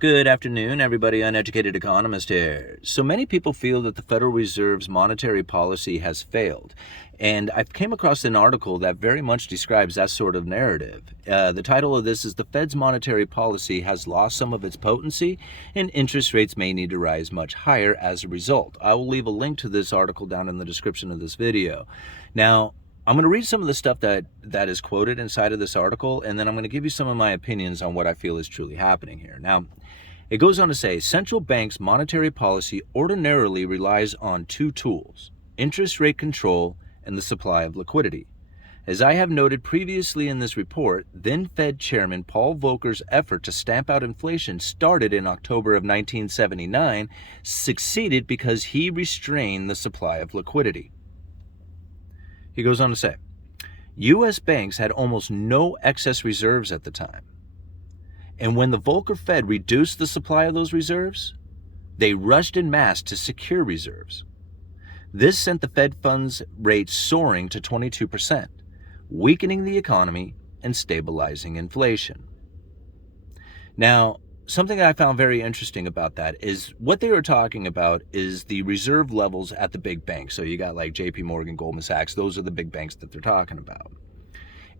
Good afternoon, everybody. Uneducated Economist here. So many people feel that the Federal Reserve's monetary policy has failed. And I came across an article that very much describes that sort of narrative. The title of this is "The Fed's Monetary Policy Has Lost Some of Its Potency and Interest Rates May Need to Rise Much Higher as a Result." I will leave a link to this article down in the description of this video. Now, I'm going to read some of the stuff that is quoted inside of this article, and then I'm going to give you some of my opinions on what I feel is truly happening here. Now, it goes on to say, central banks' monetary policy ordinarily relies on two tools: interest rate control and the supply of liquidity. As I have noted previously in this report, then Fed Chairman Paul Volcker's effort to stamp out inflation started in October of 1979, succeeded because he restrained the supply of liquidity. He goes on to say, U.S. banks had almost no excess reserves at the time. And when the Volcker Fed reduced the supply of those reserves, they rushed en masse to secure reserves. This sent the Fed funds rate soaring to 22%, weakening the economy and stabilizing inflation. Now, something I found very interesting about that is what they were talking about is the reserve levels at the big banks. So you got like JP Morgan, Goldman Sachs, those are the big banks that they're talking about.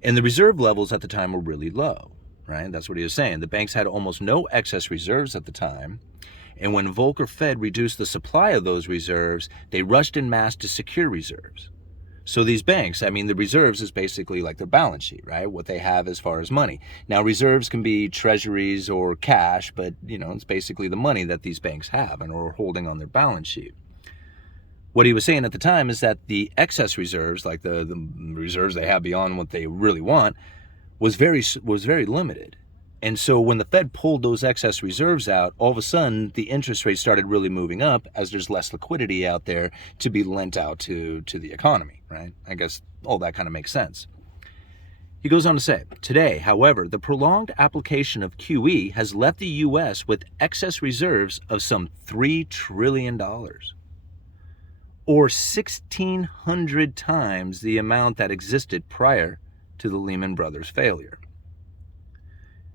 And the reserve levels at the time were really low. Right? That's what he was saying. The banks had almost no excess reserves at the time. And when Volcker Fed reduced the supply of those reserves, they rushed en masse to secure reserves. So these banks, the reserves is basically like their balance sheet, right? What they have as far as money. Now, reserves can be treasuries or cash, but, it's basically the money that these banks have and are holding on their balance sheet. What he was saying at the time is that the excess reserves, like the reserves they have beyond what they really want, was very limited. And so when the Fed pulled those excess reserves out, all of a sudden the interest rates started really moving up as there's less liquidity out there to be lent out to the economy, right? I guess all that kind of makes sense. He goes on to say, today, however, the prolonged application of QE has left the U.S. with excess reserves of some $3 trillion, or 1,600 times the amount that existed prior to the Lehman Brothers failure.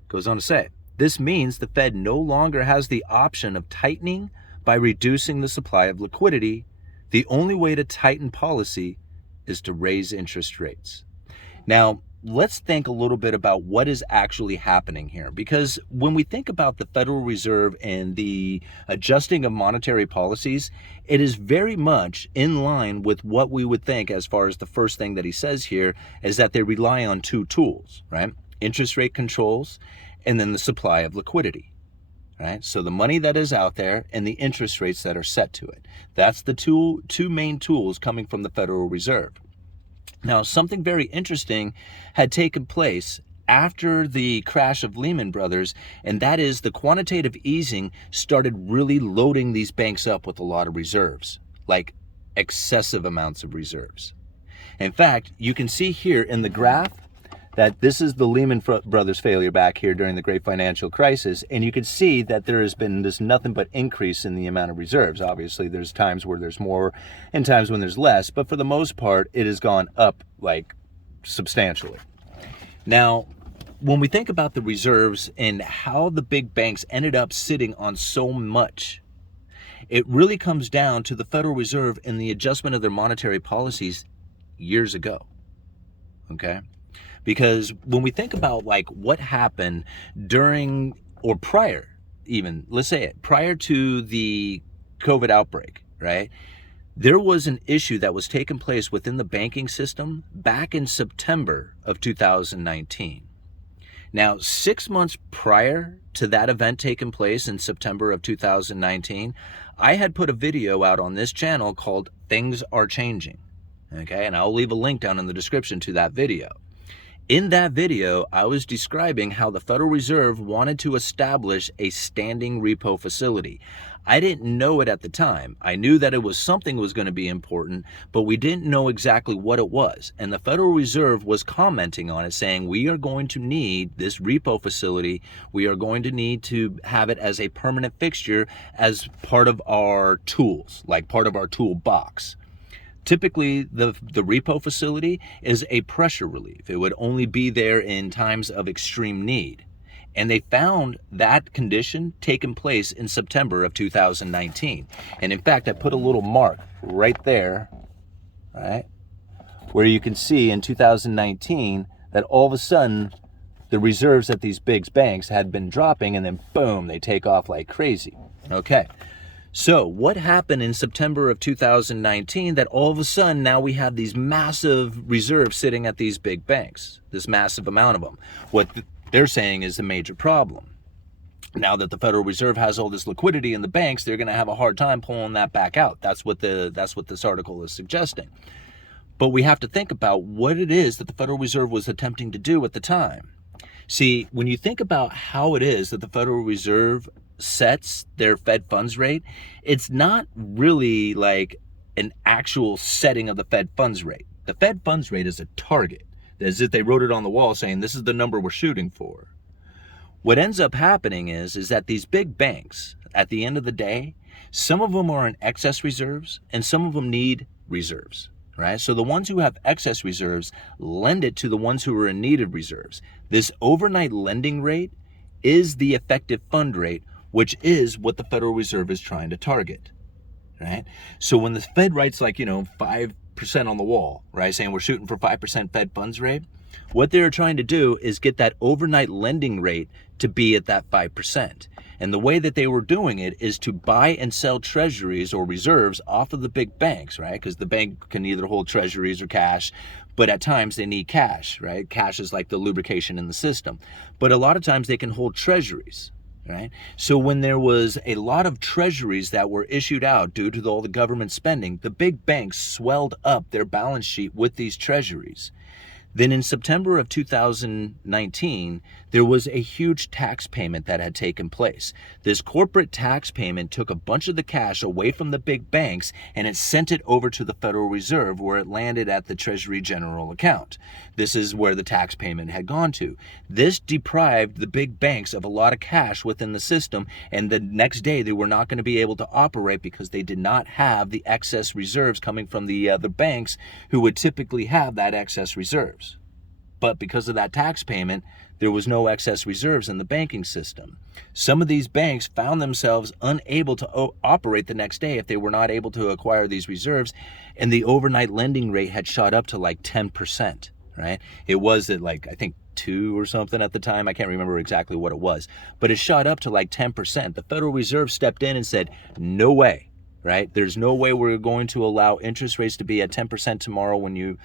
Goes on to say, this means the Fed no longer has the option of tightening by reducing the supply of liquidity. The only way to tighten policy is to raise interest rates. Now, let's think a little bit about what is actually happening here, because when we think about the Federal Reserve and the adjusting of monetary policies, it is very much in line with what we would think as far as the first thing that he says here is that they rely on two tools, right? Interest rate controls and then the supply of liquidity, right? So the money that is out there and the interest rates that are set to it. That's the two main tools coming from the Federal Reserve. Now, something very interesting had taken place after the crash of Lehman Brothers, and that is the quantitative easing started really loading these banks up with a lot of reserves, like excessive amounts of reserves. In fact, you can see here in the graph that this is the Lehman Brothers failure back here during the Great Financial Crisis, and you can see that there has been this nothing but increase in the amount of reserves. Obviously, there's times where there's more and times when there's less, but for the most part, it has gone up like substantially. Now, when we think about the reserves and how the big banks ended up sitting on so much, it really comes down to the Federal Reserve and the adjustment of their monetary policies years ago, okay? Because when we think about like what happened during or prior, even, let's say it, prior to the COVID outbreak, right? There was an issue that was taking place within the banking system back in September of 2019. Now, 6 months prior to that event taking place in September of 2019, I had put a video out on this channel called Things Are Changing, okay? And I'll leave a link down in the description to that video. In that video, I was describing how the Federal Reserve wanted to establish a standing repo facility. I didn't know it at the time. I knew that it was something was going to be important, but we didn't know exactly what it was. And the Federal Reserve was commenting on it, saying, we are going to need this repo facility. We are going to need to have it as a permanent fixture as part of our tools, like part of our toolbox. Typically, the repo facility is a pressure relief. It would only be there in times of extreme need. And they found that condition taking place in September of 2019. And in fact, I put a little mark right there, right, where you can see in 2019 that all of a sudden the reserves at these big banks had been dropping, and then boom, they take off like crazy. Okay, so what happened in September of 2019 that all of a sudden now we have these massive reserves sitting at these big banks, this massive amount of them? What they're saying is the major problem. Now that the Federal Reserve has all this liquidity in the banks, they're going to have a hard time pulling that back out. That's what this article is suggesting. But we have to think about what it is that the Federal Reserve was attempting to do at the time. See, when you think about how it is that the Federal Reserve sets their Fed funds rate, it's not really like an actual setting of the Fed funds rate. The Fed funds rate is a target, as if they wrote it on the wall saying this is the number we're shooting for. What ends up happening is that these big banks, at the end of the day, some of them are in excess reserves and some of them need reserves. Right? So the ones who have excess reserves lend it to the ones who are in need of reserves. This overnight lending rate is the effective fund rate, which is what the Federal Reserve is trying to target. Right? So when the Fed writes 5% on the wall, right, saying we're shooting for 5% Fed funds rate, what they're trying to do is get that overnight lending rate to be at that 5%. And the way that they were doing it is to buy and sell treasuries or reserves off of the big banks, right? Because the bank can either hold treasuries or cash, but at times they need cash, right? Cash is like the lubrication in the system. But a lot of times they can hold treasuries, right? So when there was a lot of treasuries that were issued out due to all the government spending, the big banks swelled up their balance sheet with these treasuries. Then in September of 2019, there was a huge tax payment that had taken place. This corporate tax payment took a bunch of the cash away from the big banks and it sent it over to the Federal Reserve, where it landed at the Treasury General account. This is where the tax payment had gone to. This deprived the big banks of a lot of cash within the system, and the next day they were not going to be able to operate because they did not have the excess reserves coming from the other banks who would typically have that excess reserves. But because of that tax payment, there was no excess reserves in the banking system. Some of these banks found themselves unable to operate the next day if they were not able to acquire these reserves, and the overnight lending rate had shot up to 10%, right? It was at I think 2 or something at the time. I can't remember exactly what it was, but it shot up to 10%. The Federal Reserve stepped in and said, no way. Right? There's no way we're going to allow interest rates to be at 10% tomorrow when you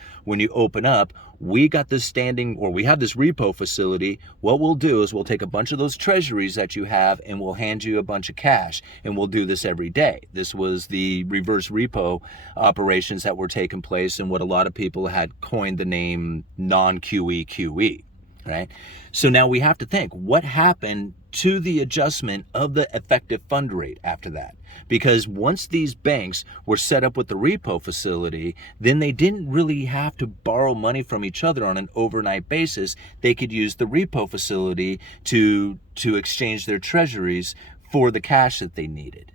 open up. We got this we have this repo facility. What we'll do is we'll take a bunch of those treasuries that you have and we'll hand you a bunch of cash, and we'll do this every day. This was the reverse repo operations that were taking place, and what a lot of people had coined the name non-QE QE. Right? So now we have to think, what happened to the adjustment of the effective fund rate after that? Because once these banks were set up with the repo facility, then they didn't really have to borrow money from each other on an overnight basis. They could use the repo facility to exchange their treasuries for the cash that they needed.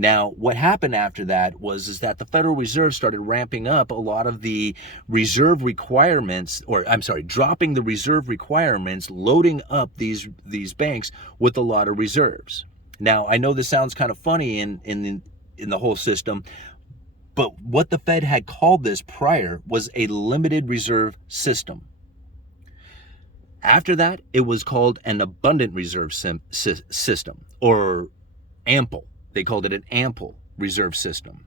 Now, what happened after that was that the Federal Reserve started ramping up a lot of the reserve requirements, dropping the reserve requirements, loading up these banks with a lot of reserves. Now, I know this sounds kind of funny in the whole system, but what the Fed had called this prior was a limited reserve system. After that, it was called an abundant reserve system, or ample. They called it an ample reserve system.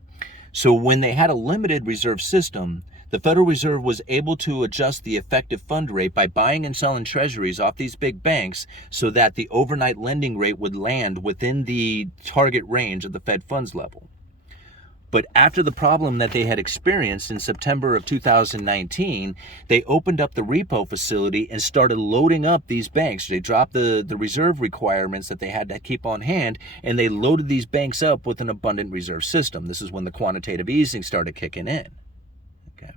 So when they had a limited reserve system, the Federal Reserve was able to adjust the effective fund rate by buying and selling treasuries off these big banks so that the overnight lending rate would land within the target range of the Fed funds level. But after the problem that they had experienced in September of 2019, they opened up the repo facility and started loading up these banks. They dropped the reserve requirements that they had to keep on hand, and they loaded these banks up with an abundant reserve system. This is when the quantitative easing started kicking in. Okay.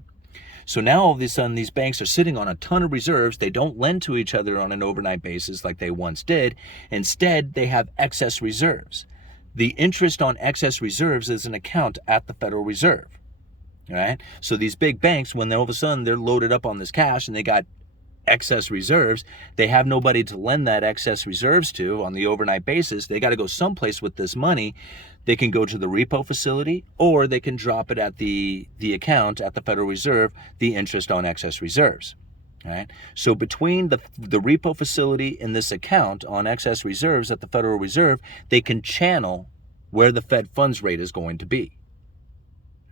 So now all of a sudden, these banks are sitting on a ton of reserves. They don't lend to each other on an overnight basis like they once did. Instead, they have excess reserves. The interest on excess reserves is an account at the Federal Reserve. All right? So these big banks, when all of a sudden they're loaded up on this cash and they got excess reserves. They have nobody to lend that excess reserves to on the overnight basis. They got to go someplace with this money. They can go to the repo facility, or they can drop it at the account at the Federal Reserve, the interest on excess reserves. All right. So between the repo facility and this account on excess reserves at the Federal Reserve, they can channel where the Fed funds rate is going to be.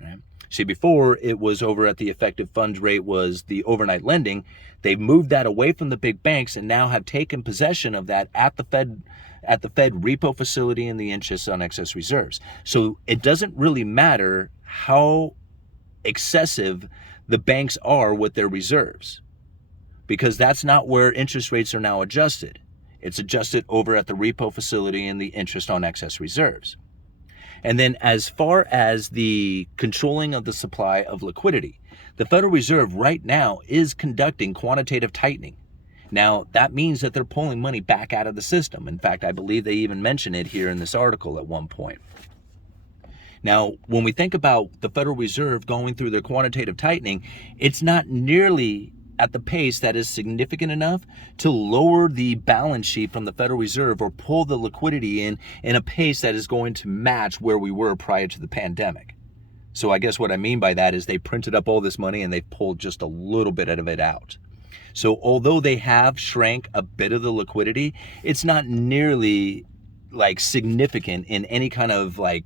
Right? See, before it was over at the effective funds rate was the overnight lending. They've moved that away from the big banks and now have taken possession of that at the Fed repo facility and the interest on excess reserves. So it doesn't really matter how excessive the banks are with their reserves, because that's not where interest rates are now adjusted. It's adjusted over at the repo facility and the interest on excess reserves. And then as far as the controlling of the supply of liquidity, the Federal Reserve right now is conducting quantitative tightening. Now, that means that they're pulling money back out of the system. In fact, I believe they even mention it here in this article at one point. Now, when we think about the Federal Reserve going through their quantitative tightening, it's not nearly at the pace that is significant enough to lower the balance sheet from the Federal Reserve or pull the liquidity in a pace that is going to match where we were prior to the pandemic. So I guess what I mean by that is they printed up all this money and they've pulled just a little bit of it out. So although they have shrank a bit of the liquidity, it's not nearly like significant in any kind of like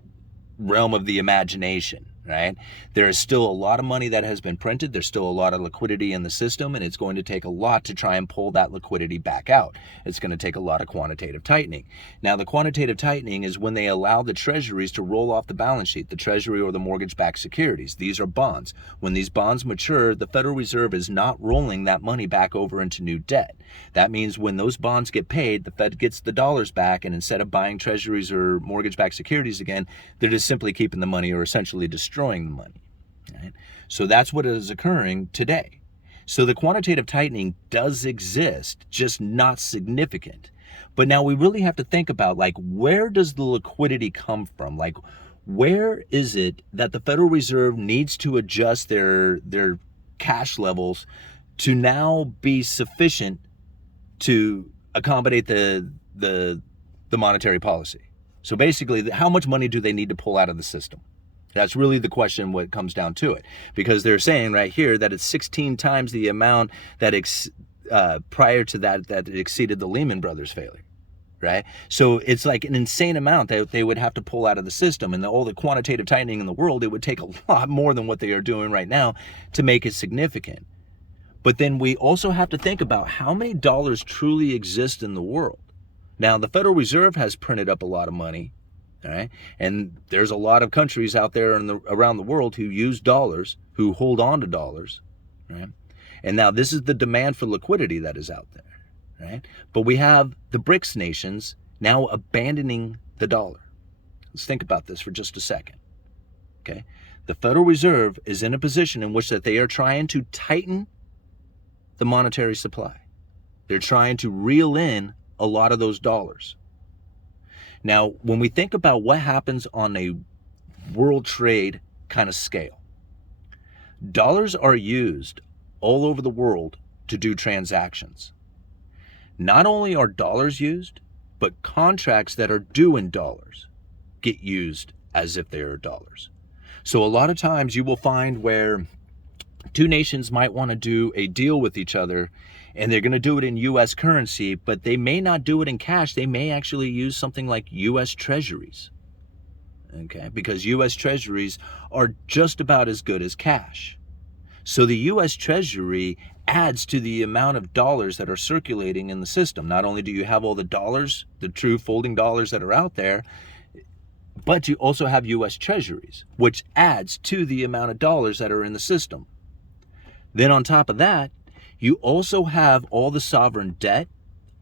realm of the imagination, right? There is still a lot of money that has been printed. There's still a lot of liquidity in the system, and it's going to take a lot to try and pull that liquidity back out. It's going to take a lot of quantitative tightening. Now, the quantitative tightening is when they allow the treasuries to roll off the balance sheet, the treasury or the mortgage-backed securities. These are bonds. When these bonds mature, the Federal Reserve is not rolling that money back over into new debt. That means when those bonds get paid, the Fed gets the dollars back, and instead of buying treasuries or mortgage-backed securities again, they're just simply keeping the money or essentially destroying the money. Right? So that's what is occurring today. So the quantitative tightening does exist, just not significant. But now we really have to think about, like, where does the liquidity come from? Like, where is it that the Federal Reserve needs to adjust their cash levels to now be sufficient to accommodate the monetary policy? So basically, how much money do they need to pull out of the system? That's really the question when it comes down to it, because they're saying right here that it's 16 times the amount that prior to that it exceeded the Lehman Brothers failure, right? So it's like an insane amount that they would have to pull out of the system, and all the quantitative tightening in the world, it would take a lot more than what they are doing right now to make it significant. But then we also have to think about how many dollars truly exist in the world. Now, the Federal Reserve has printed up a lot of money. All right. And there's a lot of countries out there around the world who use dollars, who hold on to dollars. Right. And now this is the demand for liquidity that is out there. Right. But we have the BRICS nations now abandoning the dollar. Let's think about this for just a second. Okay. The Federal Reserve is in a position in which that they are trying to tighten the monetary supply. They're trying to reel in a lot of those dollars. Now, when we think about what happens on a world trade kind of scale, dollars are used all over the world to do transactions. Not only are dollars used, but contracts that are due in dollars get used as if they are dollars. So a lot of times you will find where two nations might want to do a deal with each other, and they're going to do it in U.S. currency, but they may not do it in cash. They may actually use something like U.S. treasuries, okay? Because U.S. treasuries are just about as good as cash. So the U.S. Treasury adds to the amount of dollars that are circulating in the system. Not only do you have all the dollars, the true folding dollars that are out there, but you also have U.S. treasuries, which adds to the amount of dollars that are in the system. Then on top of that, you also have all the sovereign debt,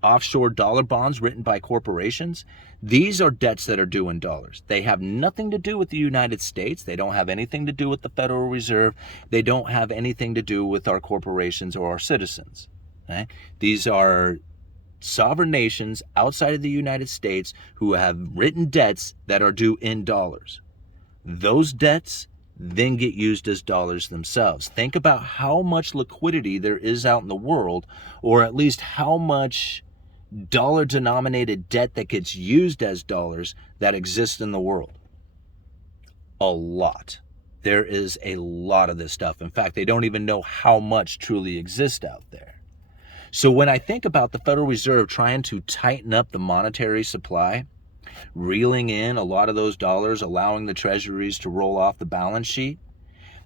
offshore dollar bonds written by corporations. These are debts that are due in dollars. They have nothing to do with the United States. They don't have anything to do with the Federal Reserve. They don't have anything to do with our corporations or our citizens. Okay? These are sovereign nations outside of the United States who have written debts that are due in dollars. Those debts then get used as dollars themselves. Think about how much liquidity there is out in the world, or at least how much dollar-denominated debt that gets used as dollars that exists in the world. A lot. There is a lot of this stuff. In fact, they don't even know how much truly exists out there. So when I think about the Federal Reserve trying to tighten up the monetary supply, reeling in a lot of those dollars, allowing the treasuries to roll off the balance sheet,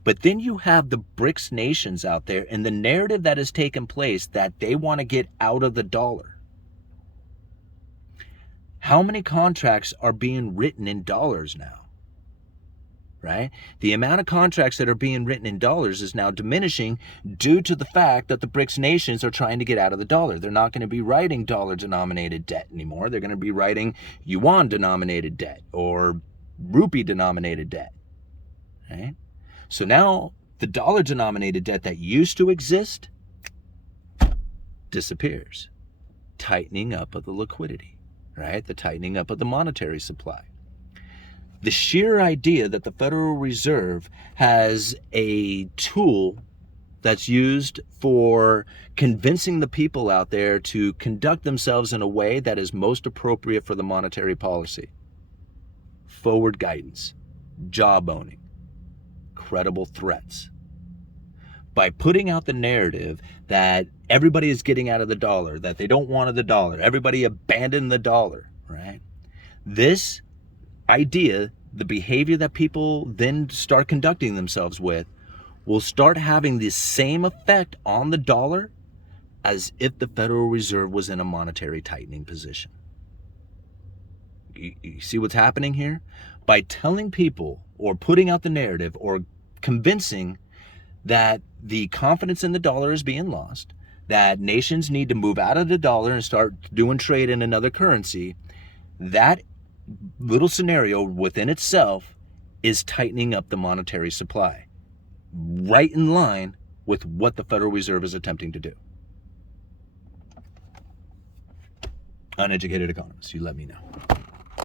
but then you have the BRICS nations out there and the narrative that has taken place that they want to get out of the dollar. How many contracts are being written in dollars now? Right? The amount of contracts that are being written in dollars is now diminishing due to the fact that the BRICS nations are trying to get out of the dollar. They're not going to be writing dollar-denominated debt anymore. They're going to be writing yuan-denominated debt or rupee-denominated debt. Right? So now the dollar-denominated debt that used to exist disappears. Tightening up of the liquidity, right? The tightening up of the monetary supply. The sheer idea that the Federal Reserve has a tool that's used for convincing the people out there to conduct themselves in a way that is most appropriate for the monetary policy. Forward guidance, jawboning, credible threats. By putting out the narrative that everybody is getting out of the dollar, that they don't want the dollar, everybody abandon the dollar, right? This idea, the behavior that people then start conducting themselves with, will start having the same effect on the dollar as if the Federal Reserve was in a monetary tightening position. You see what's happening here? By telling people or putting out the narrative or convincing that the confidence in the dollar is being lost, that nations need to move out of the dollar and start doing trade in another currency, that little scenario within itself is tightening up the monetary supply, right in line with what the Federal Reserve is attempting to do. Uneducated economists, you let me know.